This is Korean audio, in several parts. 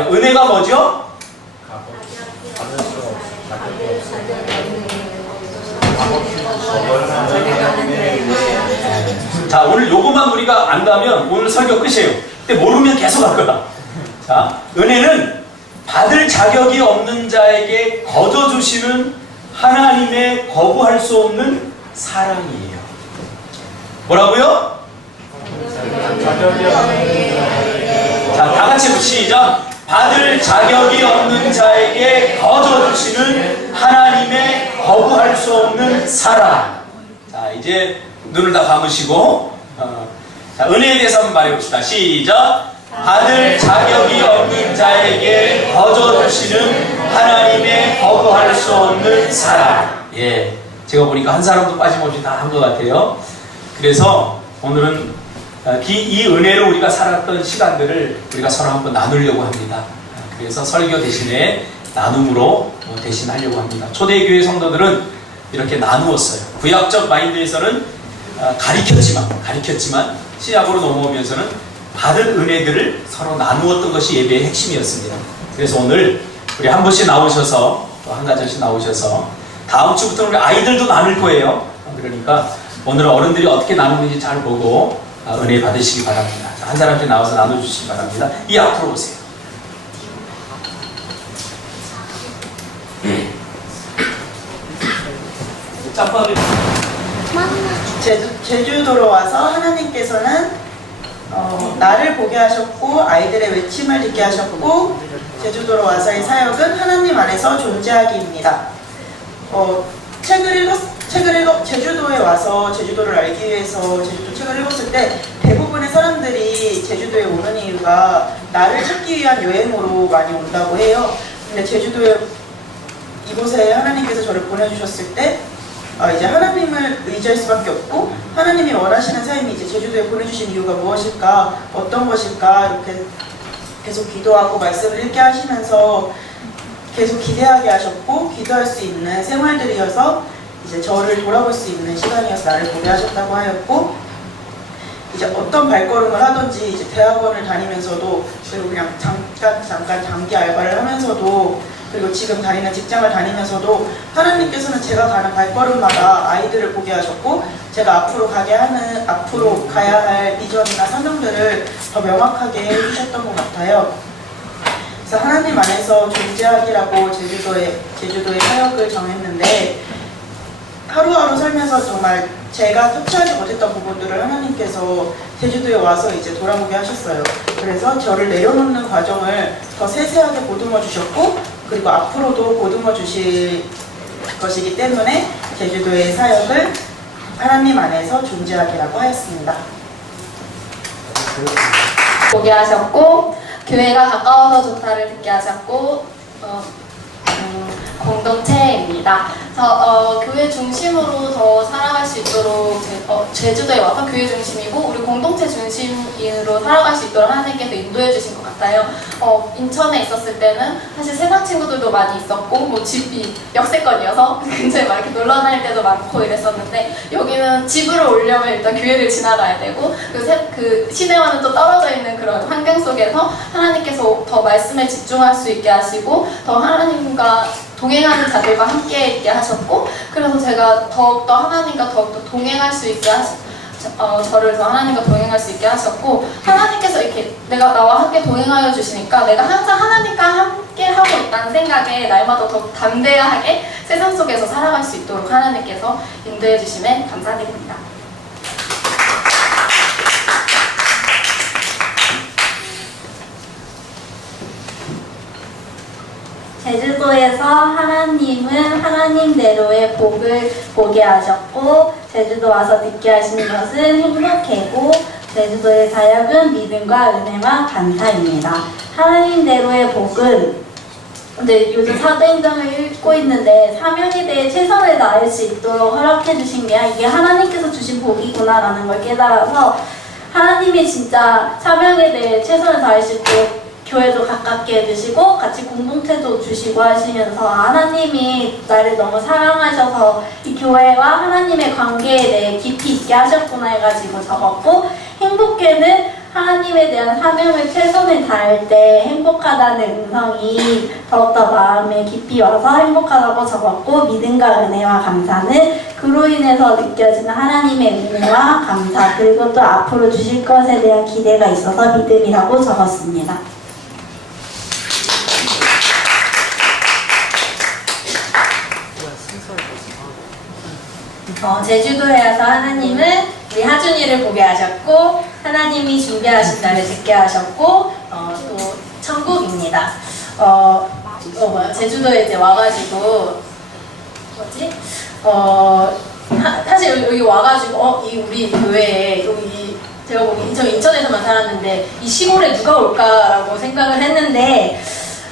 봐요. 은혜가 뭐죠? 자, 오늘 요것만 우리가 안다면 오늘 설교 끝이에요. 근데 모르면 계속 할 거다. 자, 은혜는 받을 자격이 없는 자에게 거저 주시는 하나님의 거부할 수 없는 사랑이에요. 뭐라고요? 자, 다 같이 시작. 받을 자격이 없는 자에게 거저 주시는 하나님의 거부할 수 없는 사랑. 자, 이제 눈을 다 감으시고 자, 은혜에 대해서 한번 말해봅시다. 시작. 받을 자격이 없는 자에게 거저 주시는 하나님의 거부할 수 없는 사랑. 예, 제가 보니까 한 사람도 빠짐없이 다 한 것 같아요. 그래서 오늘은 이 은혜로 우리가 살았던 시간들을 우리가 서로 한번 나누려고 합니다. 그래서 설교 대신에 나눔으로 대신하려고 합니다. 초대교회 성도들은 이렇게 나누었어요. 구약적 마인드에서는 가리켰지만 신약으로 넘어오면서는 받은 은혜들을 서로 나누었던 것이 예배의 핵심이었습니다. 그래서 오늘 우리 한 분씩 나오셔서 또 한 가지씩 나오셔서 다음 주부터 우리 아이들도 나눌 거예요. 그러니까 오늘은 어른들이 어떻게 나누는지 잘 보고 은혜 받으시기 바랍니다. 한 사람씩 나와서 나눠주시기 바랍니다. 이 앞으로 오세요. 짬밥이 제주도로 와서 하나님께서는 나를 보게 하셨고 아이들의 외침을 듣게 하셨고 제주도로 와서의 사역은 하나님 안에서 존재하기입니다. 제주도에 와서 제주도를 알기 위해서 제주도 책을 읽었을 때 대부분의 사람들이 제주도에 오는 이유가 나를 찾기 위한 여행으로 많이 온다고 해요. 근데 제주도에 이곳에 하나님께서 저를 보내주셨을 때 이제 하나님을 의지할 수밖에 없고 하나님이 원하시는 삶이 이제 제주도에 보내주신 이유가 무엇일까, 어떤 것일까 이렇게 계속 기도하고 말씀을 읽게 하시면서 계속 기대하게 하셨고 기도할 수 있는 생활들이어서 이제 저를 돌아볼 수 있는 시간이어서 나를 보게 하셨다고 하였고 이제 어떤 발걸음을 하든지 이제 대학원을 다니면서도 그리고 그냥 잠깐 장기 알바를 하면서도 그리고 지금 다니는 직장을 다니면서도 하나님께서는 제가 가는 발걸음마다 아이들을 보게 하셨고 제가 앞으로 가야 할 비전이나 사명들을 더 명확하게 해주셨던 것 같아요. 그래서 하나님 안에서 존재하기라고 제주도의 사역을 정했는데 하루하루 살면서 정말 제가 터치하지 못했던 부분들을 하나님께서 제주도에 와서 이제 돌아보게 하셨어요. 그래서 저를 내려놓는 과정을 더 세세하게 보듬어 주셨고 그리고 앞으로도 보듬어 주실 것이기 때문에 제주도의 사역을 하나님 안에서 존재하기라고 하였습니다. 보게 하셨고 교회가 가까워서 좋다를 듣게 하셨고 공동체입니다. 교회 중심으로 더 살아갈 수 있도록 제주도에 와서 교회 중심이고 우리 공동체 중심으로 살아갈 수 있도록 하나님께서 인도해 주신 것 같아요. 인천에 있었을 때는 사실 세상 친구들도 많이 있었고 뭐 집이 역세권이어서 굉장히 막 이렇게 놀러 다닐 때도 많고 이랬었는데 여기는 집으로 오려면 일단 교회를 지나가야 되고 그 시내와는 또 떨어져 있는 그런 환경 속에서 하나님께서 더 말씀에 집중할 수 있게 하시고 더 하나님과 동행하는 자들과 함께 있게 하셨고 그래서 제가 더욱더 하나님과 더욱더 동행할 수 있게 저를 더 하나님과 동행할 수 있게 하셨고 하나님께서 이렇게 나와 함께 동행하여 주시니까 내가 항상 하나님과 함께 하고 있다는 생각에 날마다 더 담대하게 세상 속에서 살아갈 수 있도록 하나님께서 인도해 주심에 감사드립니다. 제주도에서 하나님은 하나님대로의 복을 보게 하셨고 제주도 와서 듣게 하신 것은 행복해고 제주도의 사역은 믿음과 은혜와 감사입니다. 하나님대로의 복은 근데 요즘 사도행전을 읽고 있는데 사명에 대해 최선을 다할 수 있도록 허락해 주신 게 이게 하나님께서 주신 복이구나 라는 걸 깨달아서 하나님이 진짜 사명에 대해 최선을 다할 수 있도록 교회도 가깝게 해주시고 같이 공동체도 주시고 하시면서 하나님이 나를 너무 사랑하셔서 이 교회와 하나님의 관계에 대해 깊이 있게 하셨구나 해가지고 적었고 행복에는 하나님에 대한 사명을 최선을 다할 때 행복하다는 음성이 더욱더 마음에 깊이 와서 행복하다고 적었고, 믿음과 은혜와 감사는 그로 인해서 느껴지는 하나님의 은혜와 감사, 그리고 또 앞으로 주실 것에 대한 기대가 있어서 믿음이라고 적었습니다. 제주도에 와서 하나님은 우리 하준이를 보게 하셨고, 하나님이 준비하신 날을 듣게 하셨고, 또 천국입니다. 제주도에 이제 와가지고 사실 여기 와가지고 이 우리 교회에 여기 제가 보기 저 인천에서만 살았는데 이 시골에 누가 올까라고 생각을 했는데,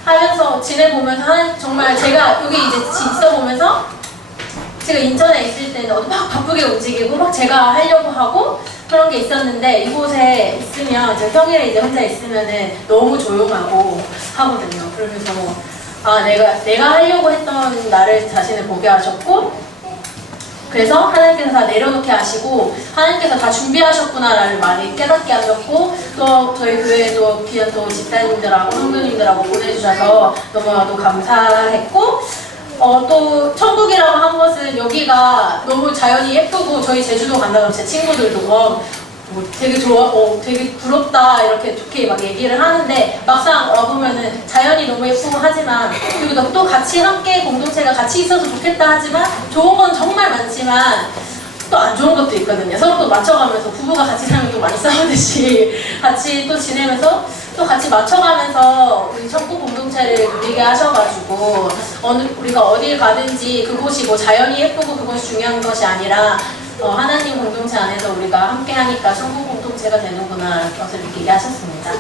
하면서 지내보면서 정말 제가 여기 이제 있어 보면서 제가 인천에 있을 때는 막 바쁘게 움직이고 막 제가 하려고 하고 그런 게 있었는데, 이곳에 있으면 제가 평일에 이제 혼자 있으면은 너무 조용하고 하거든요. 그러면서 내가 하려고 했던 나를 자신을 보게 하셨고, 그래서 하나님께서 다 내려놓게 하시고 하나님께서 다 준비하셨구나라는 많이 깨닫게 하셨고, 또 저희 교회에도 귀한 또 집사님들하고 성도님들하고 보내주셔서 너무나도 감사했고, 또 천국이라고 한 것은 여기가 너무 자연이 예쁘고, 저희 제주도 간다고 제 친구들도 되게 좋아, 되게 부럽다 이렇게 좋게 막 얘기를 하는데, 막상 와보면은 자연이 너무 예쁘고 하지만, 그리고 또 같이 함께 공동체가 같이 있어서 좋겠다 하지만 좋은 건 정말 많지만 또 안 좋은 것도 있거든요. 서로 또 맞춰가면서 부부가 같이 살면 또 많이 싸우듯이 같이 또 지내면서 또 같이 맞춰가면서 우리 천국 공동체를 누리게 하셔가지고, 우리가 어딜 가든지 그곳이 뭐 자연이 예쁘고 그것이 중요한 것이 아니라 하나님 공동체 안에서 우리가 함께 하니까 천국 공동체가 되는구나 것을 느끼게 하셨습니다.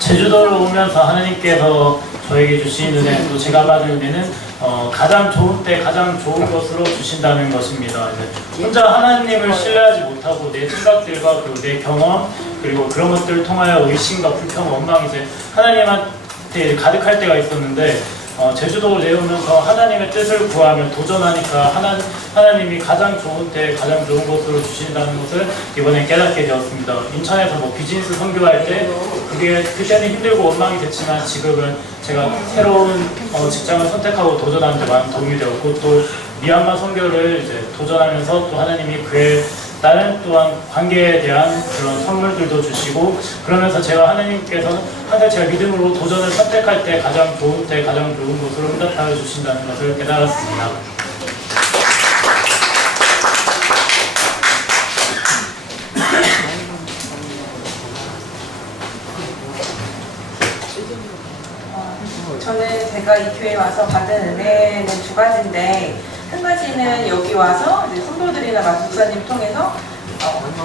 제주도를 오면서 하나님께서 저에게 주신 은혜, 또 제가 받은 은혜는 가장 좋은 때 가장 좋은 것으로 주신다는 것입니다. 혼자 하나님을 신뢰하지 못하고 내 생각들과 그리고 내 경험, 그리고 그런 것들을 통하여 의심과 불평, 원망이 이제 하나님한테 가득할 때가 있었는데, 제주도를 내오면서 하나님의 뜻을 구하며 도전하니까 하나님이 가장 좋은 때 가장 좋은 것으로 주신다는 것을 이번에 깨닫게 되었습니다. 인천에서 비즈니스 선교할 때 그때는 힘들고 원망이 됐지만, 지금은 제가 새로운 직장을 선택하고 도전하는 데 많은 도움이 되었고, 또 미얀마 선교를 이제 도전하면서 또 하나님이 그에 다른 또한 관계에 대한 그런 선물들도 주시고, 그러면서 제가 하나님께서는 항상 제가 믿음으로 도전을 선택할 때 가장 좋은 때 가장 좋은 것으로 응답하여 주신다는 것을 깨달았습니다. 저는 제가 이 교회에 와서 받은 은혜는 두 가지인데, 한 가지는 여기 와서 이제 성도들이나 목사님 통해서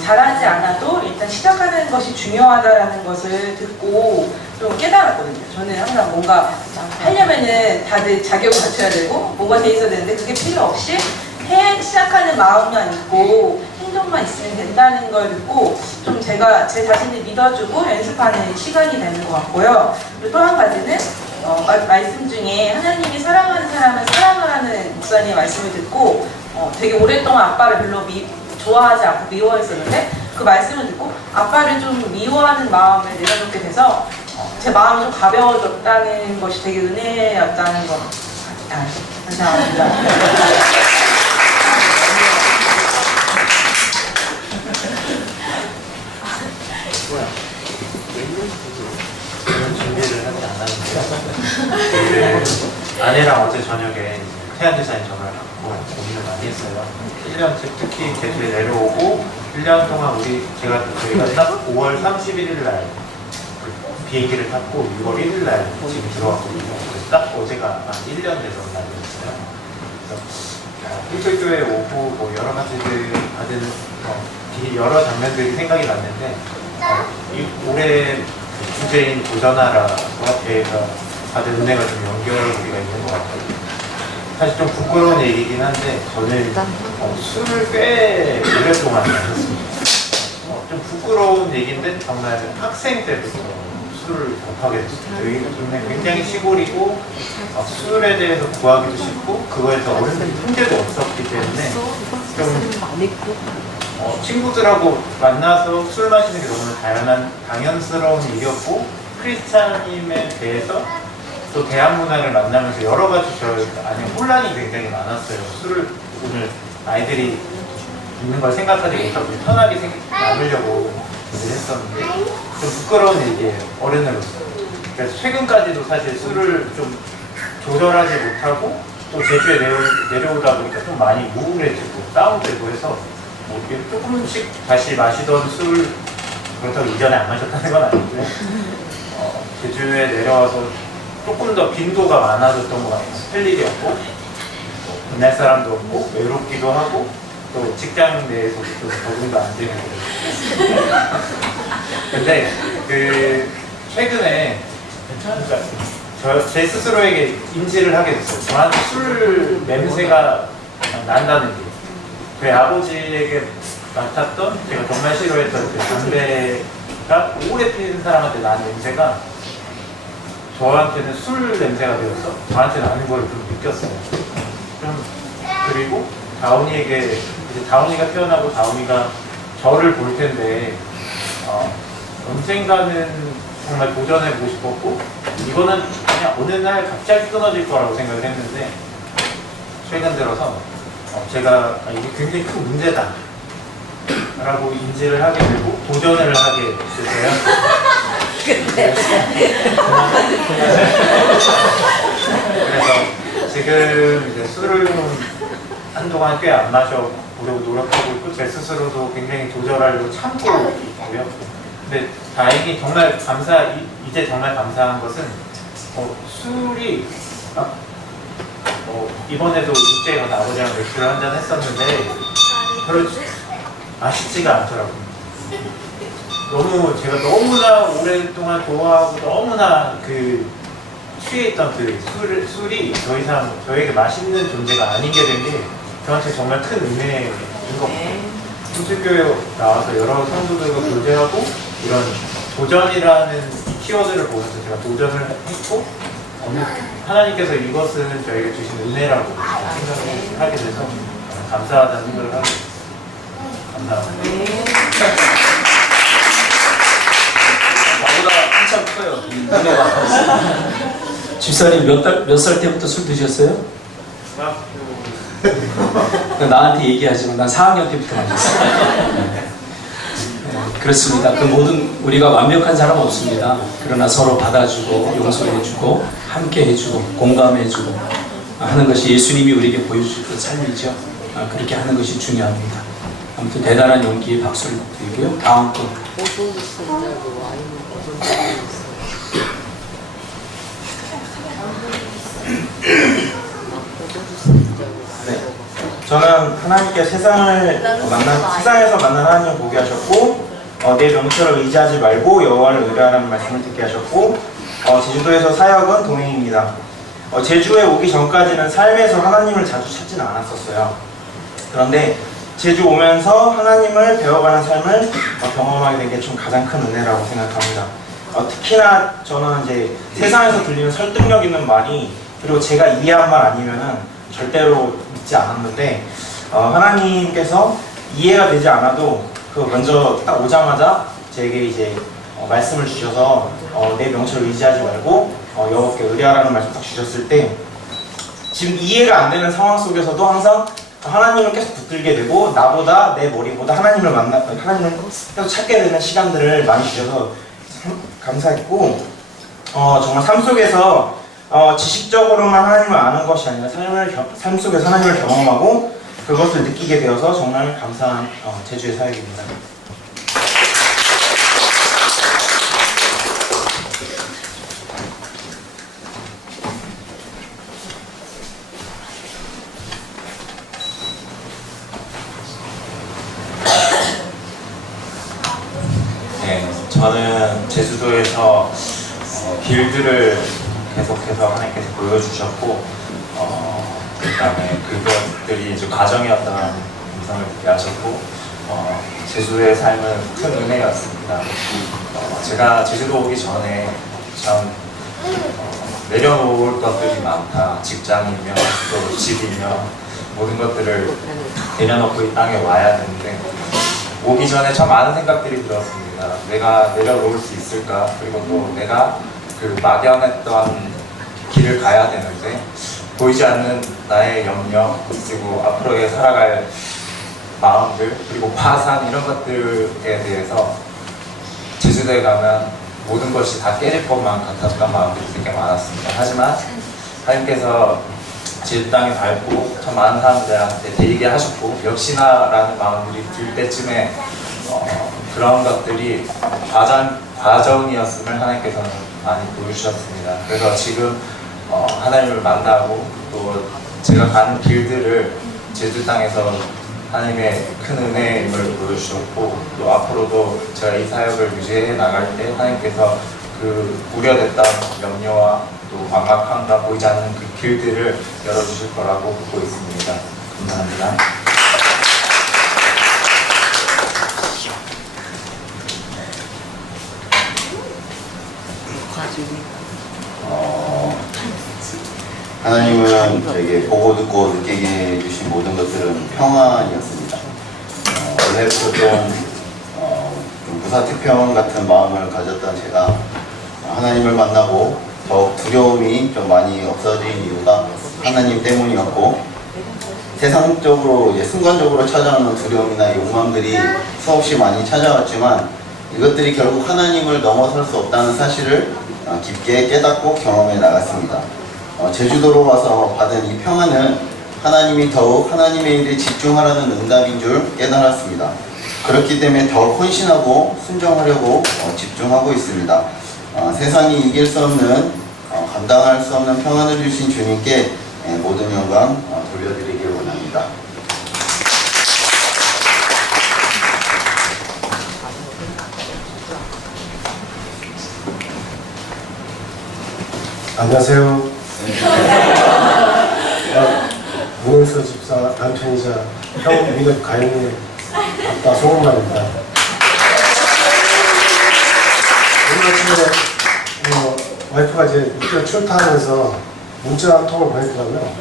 잘하지 않아도 일단 시작하는 것이 중요하다라는 것을 듣고 좀 깨달았거든요. 저는 항상 뭔가 하려면은 다들 자격을 갖춰야 되고 뭔가 돼 있어야 되는데, 그게 필요 없이 시작하는 마음만 있고 행동만 있으면 된다는 걸 듣고, 좀 제가 제 자신을 믿어주고 연습하는 시간이 되는 것 같고요. 그리고 또 한 가지는 말씀 중에 하나님이 사랑하는 사람은 사랑하라는 목사님의 말씀을 듣고 되게 오랫동안 아빠를 별로 좋아하지 않고 미워했었는데, 그 말씀을 듣고 아빠를 좀 미워하는 마음을 내려놓게 돼서 제 마음이 좀 가벼워졌다는 것이 되게 은혜였다는 것 감사합니다. 준비를 하지 않았는데요. 아내랑 어제 저녁에 태안 대사님 전화를 받고 고민을 많이 했어요. 1년 특히 제주에 내려오고 1년 동안 저희가 딱 5월 31일 날 비행기를 탔고 6월 1일 날 지금 들어왔거든요. 그래서 딱 어제가 한 1년 돼서 날이었어요. 그래서 일절교회 오고 여러 가지들 받은 여러 장면들이 생각이 났는데, 올해 주제인 도전하라와 대회가 받은 은혜가 좀 연결고리가 있는 것 같아요. 사실 좀 부끄러운 얘기긴 한데, 저는 술을 꽤 오랫동안 마셨습니다. 좀 부끄러운 얘기인데, 정말 학생 때부터 술을 접하게 됐어요. 저희 동네 굉장히 시골이고 술에 대해서 구하기도 쉽고 그거에서 어른들이 통제도 없었기 때문에 좀 친구들하고 만나서 술 마시는 게 너무 당연스러운 일이었고 크리스찬님에 대해서 또 대한 문화를 만나면서 여러 가지 저 안에 혼란이 굉장히 많았어요. 술을 오늘 아이들이 있는 걸 생각하지 못하고 편하게 남으려고 했었는데 좀 부끄러운 얘기예요. 어른으로서. 그래서 최근까지도 사실 술을 좀 조절하지 못하고 또 제주에 내려오다 보니까 좀 많이 우울해지고 다운되고 해서 뭐 이렇게 조금씩 다시 마시던 술 그렇다고 이전에 안 마셨다는 건 아니고요. 제주에 내려와서 조금 더 빈도가 많아졌던 것 같아요. 할 일이 없고 옛날 사람도 없고 외롭기도 하고 또 직장 내에서도 좀 적응도 안 되는 거예요. 근데 그 최근에 제 스스로에게 인지를 하게 됐어요. 저한테 술 냄새가 난다는 게. 저희 아버지에게 맡았던 제가 정말 싫어했던 그 담배가 오래 피는 사람한테 나는 냄새가 저한테는 술 냄새가 되어서 저한테 나는 걸 좀 느꼈어요. 좀 그리고 다운이에게 이제 다운이가 태어나고 다운이가 저를 볼 텐데 언젠가는 정말 도전해보고 싶었고 이거는 그냥 어느 날 갑자기 끊어질 거라고 생각을 했는데 최근 들어서 제가 이게 굉장히 큰 문제다 라고 인지를 하게 되고 도전을 하게 됐어요. 그래서 지금 이제 술을 좀 한동안 꽤 안 마셔보려고 노력하고 있고 제 스스로도 굉장히 조절하려고 참고 있고요. 근데 다행히 정말 이제 정말 감사한 것은 술이 이번에도 육제에 가서 아버지랑 맥주를 한잔 했었는데 별로 맛있지가 않더라고요. 제가 너무나 오랫동안 좋아하고 너무나 취해 있던 술이 더 이상 저에게 맛있는 존재가 아닌 게 된 게 저한테 정말 큰 은혜인 것 같아요. 순수교회 나와서 여러 성도들과 교제하고 이런 도전이라는 키워드를 보면서 제가 도전을 했고 하나님께서 이것은 저에게 주신 은혜라고 생각을 하게 돼서 감사하다는 생각을 하게 됐어요. 감사합니다. 나보다 한참 커요. 은혜가. 집사님 몇 살 때부터 술 드셨어요? 나한테 얘기하지만 난 4학년 때부터 마셨어요. 그렇습니다. 그 모든 우리가 완벽한 사람 없습니다. 그러나 서로 받아주고 용서해주고 함께 해주고 공감해주고 하는 것이 예수님이 우리에게 보여주셨던 삶이죠. 그렇게 하는 것이 중요합니다. 아무튼 대단한 용기에 박수를 드리고요. 다음 분. 네. 저는 하나님께 세상에서 만난 하나님을 보게 하셨고 내 명철을 의지하지 말고 여호와를 의뢰하라는 말씀을 듣게 하셨고 제주도에서 사역은 동행입니다. 제주에 오기 전까지는 삶에서 하나님을 자주 찾지는 않았었어요. 그런데 제주 오면서 하나님을 배워가는 삶을 경험하게 된 게 좀 가장 큰 은혜라고 생각합니다. 특히나 저는 이제 세상에서 들리는 설득력 있는 말이 그리고 제가 이해한 말 아니면은 절대로 믿지 않았는데 하나님께서 이해가 되지 않아도 먼저 딱 오자마자 제게 이제 말씀을 주셔서 내 명철을 의지하지 말고 여호와께 의뢰하라는 말씀 딱 주셨을 때 지금 이해가 안 되는 상황 속에서도 항상 하나님을 계속 붙들게 되고 나보다 내 머리보다 하나님을 계속 찾게 되는 시간들을 많이 주셔서 감사했고 정말 삶 속에서 지식적으로만 하나님을 아는 것이 아니라 삶 속에서 하나님을 경험하고 그것을 느끼게 되어서 정말 감사한 제주의 사역입니다. 네, 저는 제주도에서 길들을 계속해서 하나님께서 보여주셨고 그 다음에 그것들이 이제 과정이었다는 음성을 듣게 하셨고 제주도의 삶은 큰 은혜였습니다. 제가 제주도 오기 전에 참 내려놓을 것들이 많다. 직장이며 또 집이며 모든 것들을 내려놓고 이 땅에 와야 되는데 오기 전에 참 많은 생각들이 들었습니다. 내가 내려놓을 수 있을까? 그리고 또 내가 그 막연했던 길을 가야 되는데 보이지 않는 나의 염려 그리고 앞으로의 살아갈 마음들 그리고 파산 이런 것들에 대해서 제주도에 가면 모든 것이 다 깨질 것만 같았던 마음들이 되게 많았습니다. 하지만 하나님께서 제주 땅에 밟고 참 많은 사람들한테 데리게 하셨고 역시나라는 마음들이 들 때쯤에 그런 것들이 과정이었음을 하나님께서는 많이 보여주셨습니다. 그래서 지금 하나님을 만나고 또 제가 가는 길들을 제주 땅에서 하나님의 큰 은혜임을 보여주셨고 또 앞으로도 제가 이 사역을 유지해 나갈 때 하나님께서 그 우려됐던 염려와 또 막막함과 보이지 않는 그 길들을 열어주실 거라고 믿고 있습니다. 감사합니다. 하나님은 저에게 보고 듣고 느끼게 해주신 모든 것들은 평안이었습니다. 원래부터 좀 무사태평 같은 마음을 가졌던 제가 하나님을 만나고 더욱 두려움이 좀 많이 없어진 이유가 하나님 때문이었고 세상적으로 이제 순간적으로 찾아오는 두려움이나 욕망들이 수없이 많이 찾아왔지만 이것들이 결국 하나님을 넘어설 수 없다는 사실을 깊게 깨닫고 경험해 나갔습니다. 제주도로 와서 받은 이 평안은 하나님이 더욱 하나님의 일에 집중하라는 응답인 줄 깨달았습니다. 그렇기 때문에 더욱 헌신하고 순종하려고 집중하고 있습니다. 세상이 이길 수 없는 감당할 수 없는 평안을 주신 주님께 모든 영광 돌려드리길 원합니다. 안녕하세요. 문은서 집사 남편이자 형 민혁 가인의 아빠 송은만입니다. 오늘 아침에 와이프가 이제 6개월 출타하면서 문자 한 통을 보냈더라고요.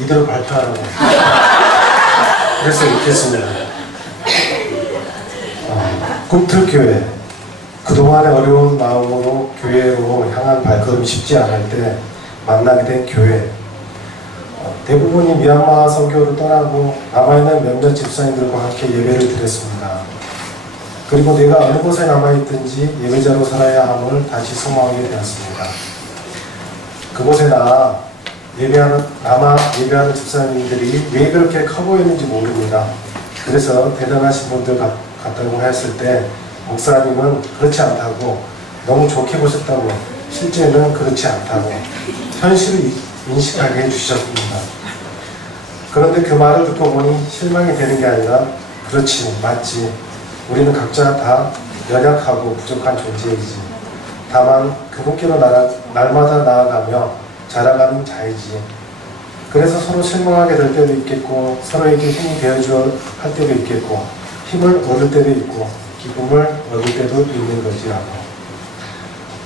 이대로 발표하라고. 그래서 이렇게 했습니다. 꿈틀교회. 그동안의 어려운 마음으로 교회로 향한 발걸음이 쉽지 않을 때 만나게 된 교회. 대부분이 미얀마 선교를 떠나고 남아있는 몇몇 집사님들과 함께 예배를 드렸습니다. 그리고 내가 어느 곳에 남아있든지 예배자로 살아야 함을 다시 소망하게 되었습니다. 그곳에 남아 예배하는 집사님들이 왜 그렇게 커 보이는지 모릅니다. 그래서 대단하신 분들 같다고 했을 때 목사님은 그렇지 않다고 너무 좋게 보셨다고 실제는 그렇지 않다고 현실을 인식하게 해주셨습니다. 그런데 그 말을 듣고 보니 실망이 되는 게 아니라 그렇지 맞지 우리는 각자 다 연약하고 부족한 존재이지 다만 그분께로 날마다 나아가며 자라가는 자이지 그래서 서로 실망하게 될 때도 있겠고 서로에게 힘이 되어줘야 할 때도 있겠고 힘을 얻을 때도 있고 기쁨을 얻을 때도 있는 거지라고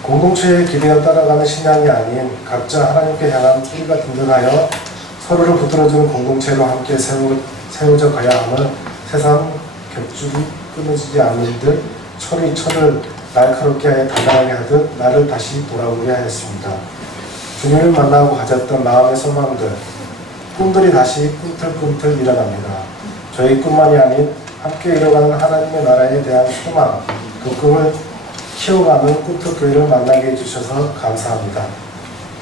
공동체의 기대어 따라가는 신앙이 아닌 각자 하나님께 향한 뿌리가 든든하여 서로를 붙들어주는 공동체로 함께 세워져 가야 함을 세상 겹줄이 끊어지지 않는 듯 철을 날카롭게 하여 단단하게 하듯 나를 다시 돌아오게 하였습니다. 주님을 만나고 가졌던 마음의 소망들, 꿈들이 다시 꿈틀꿈틀 일어납니다. 저희 꿈만이 아닌 함께 이뤄가는 하나님의 나라에 대한 소망, 그 꿈을 키워가는 꿈틀교회를 만나게 해주셔서 감사합니다.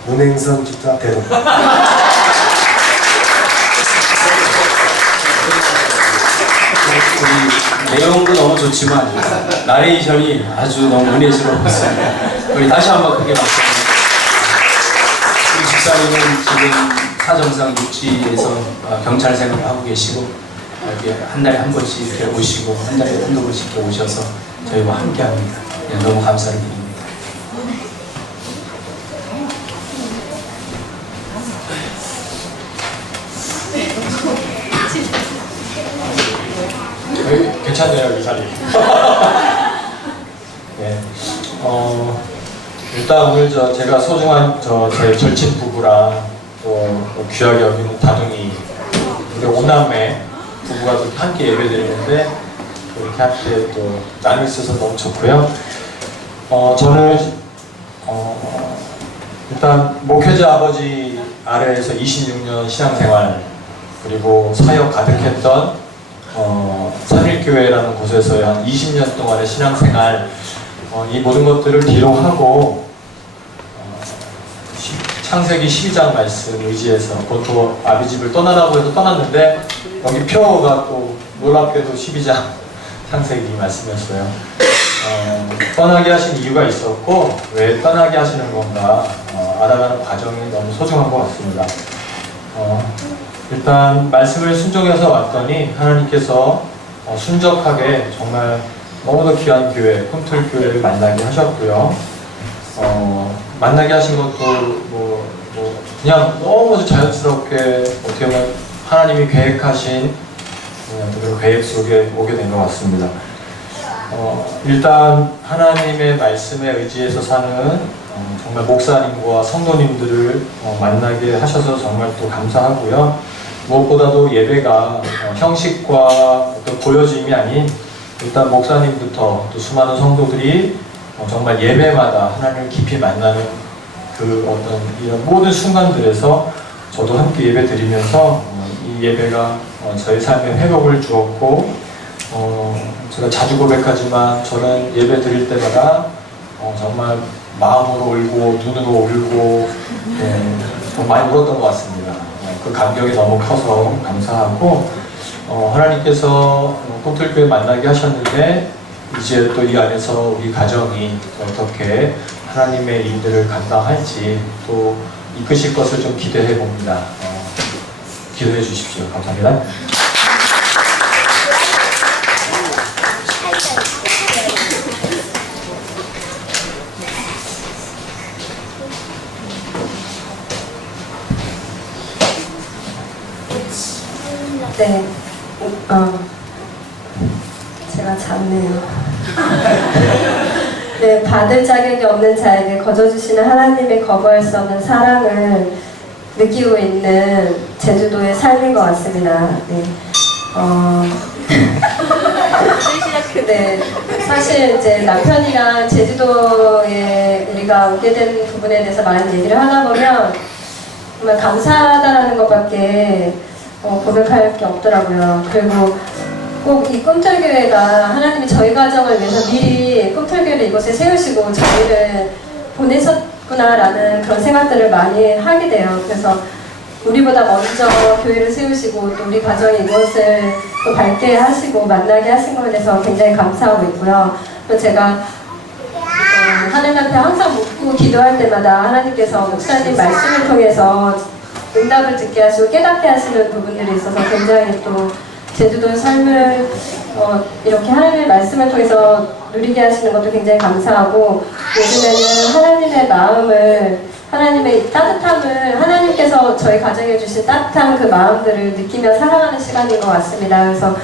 문행선 집사 대로. 내용도 너무 좋지만 나레이션이 아주 너무 은혜스러웠습니다. 우리 다시 한번 크게 박수. 우리 집사님은 지금 사정상 육지에서 경찰 생활을 하고 계시고 이렇게 한 달에 한 번씩 이렇게 오시고 한 달에 한두 번씩 이렇게 오셔서 저희와 함께합니다. 너무 감사를 드립니다. 괜찮네요, 이 자리. 네. 일단 오늘 제가 소중한 제 절친 부부랑 또 귀하게 여기는 다둥이 우리 오남매 부부가 또 함께 예배드리는데 이렇게 함께 또 나눌 수 있어서 너무 좋고요. 저는 일단 목회자 아버지 아래에서 26년 신앙생활 그리고 사역 가득했던 삼일교회라는 곳에서의 한 20년 동안의 신앙생활 이 모든 것들을 뒤로 하고 창세기 12장 말씀 의지해서 그것도 아비 집을 떠나라고 해서 떠났는데 여기 표가 또 놀랍게도 12장 창세기 말씀이었어요. 떠나게 하신 이유가 있었고 왜 떠나게 하시는 건가 알아가는 과정이 너무 소중한 것 같습니다. 일단 말씀을 순종해서 왔더니 하나님께서 순적하게 정말 너무도 귀한 교회, 꿈틀교회를 만나게 하셨고요. 만나게 하신 것도 그냥 너무 자연스럽게 어떻게 보면 하나님이 계획하신 그런 계획 속에 오게 된 것 같습니다. 일단 하나님의 말씀에 의지해서 사는 정말 목사님과 성도님들을 만나게 하셔서 정말 또 감사하고요. 무엇보다도 예배가 형식과 어떤 보여짐이 아닌 일단 목사님부터 또 수많은 성도들이 정말 예배마다 하나님을 깊이 만나는 그 어떤 이런 모든 순간들에서 저도 함께 예배 드리면서 이 예배가 저의 삶에 회복을 주었고 제가 자주 고백하지만 저는 예배 드릴 때마다 정말 마음으로 울고 눈으로 울고 좀 많이 울었던 것 같습니다. 그 감격이 너무 커서 감사하고 하나님께서 꿈틀교회 만나게 하셨는데 이제 또 이 안에서 우리 가정이 어떻게 하나님의 일들을 감당할지 또 이끄실 것을 좀 기대해 봅니다. 기도해 주십시오. 감사합니다. 네, 제가 작네요. 네, 받을 자격이 없는 자에게 거저주시는 하나님의 거부할 수 없는 사랑을 느끼고 있는 제주도의 삶인 것 같습니다. 네, 네, 사실 이제 남편이랑 제주도에 우리가 오게 된 부분에 대해서 많은 얘기를 하다 보면 정말 감사하다라는 것밖에 고백할 게 없더라고요. 그리고 꼭 이 꿈틀교회가 하나님이 저희 가정을 위해서 미리 꿈틀교회를 이곳에 세우시고 저희를 보내셨구나라는 그런 생각들을 많이 하게 돼요. 그래서 우리보다 먼저 교회를 세우시고 또 우리 가정이 이곳을 또 밝게 하시고 만나게 하신 것에 대해서 굉장히 감사하고 있고요. 또 제가 하나님 앞에 항상 묻고 기도할 때마다 하나님께서 목사님 말씀을 통해서 응답을 듣게 하시고 깨닫게 하시는 부분들이 있어서 굉장히 또 제주도의 삶을 이렇게 하나님의 말씀을 통해서 누리게 하시는 것도 굉장히 감사하고 요즘에는 하나님의 마음을 하나님의 따뜻함을 하나님께서 저희 가정에 주신 따뜻한 그 마음들을 느끼며 살아가는 시간인 것 같습니다. 그래서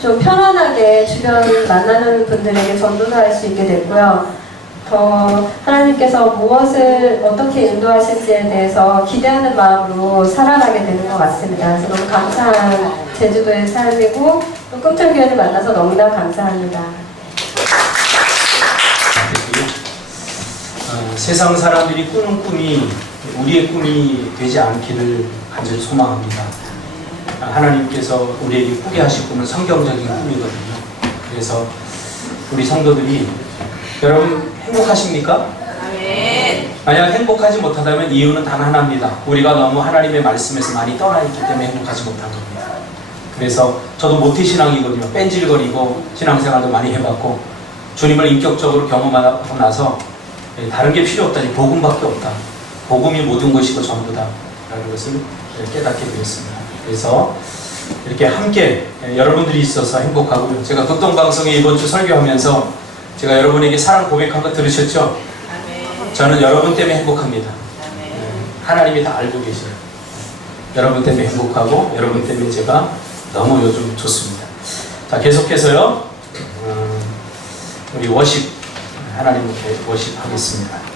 좀 편안하게 주변 만나는 분들에게 전도를 할 수 있게 됐고요. 더 하나님께서 무엇을 어떻게 인도하실지에 대해서 기대하는 마음으로 살아가게 되는 것 같습니다. 그래서 너무 감사한 제주도의 삶이고 또 꿈틀교회를 만나서 너무나 감사합니다. 세상 사람들이 꾸는 꿈이 우리의 꿈이 되지 않기를 간절히 소망합니다. 하나님께서 우리에게 꾸게 하실 꿈은 성경적인 꿈이거든요. 그래서 우리 성도들이 여러분 행복하십니까? 네. 만약 행복하지 못하다면 이유는 단 하나입니다. 우리가 너무 하나님의 말씀에서 많이 떠나 있기 때문에 행복하지 못한 겁니다. 그래서 저도 모태신앙이거든요. 뺀질거리고 신앙생활도 많이 해봤고 주님을 인격적으로 경험하고 나서 다른 게 필요 없다. 복음밖에 없다. 복음이 모든 것이고 전부다. 라는 것을 깨닫게 되었습니다. 그래서 이렇게 함께 여러분들이 있어서 행복하고요. 제가 극동방송에 이번 주 설교하면서 제가 여러분에게 사랑 고백한 거 들으셨죠? 저는 여러분 때문에 행복합니다. 하나님이 다 알고 계셔요. 여러분 때문에 행복하고 여러분 때문에 제가 너무 요즘 좋습니다. 자, 계속해서요. 우리 워십 하나님께 워십하겠습니다.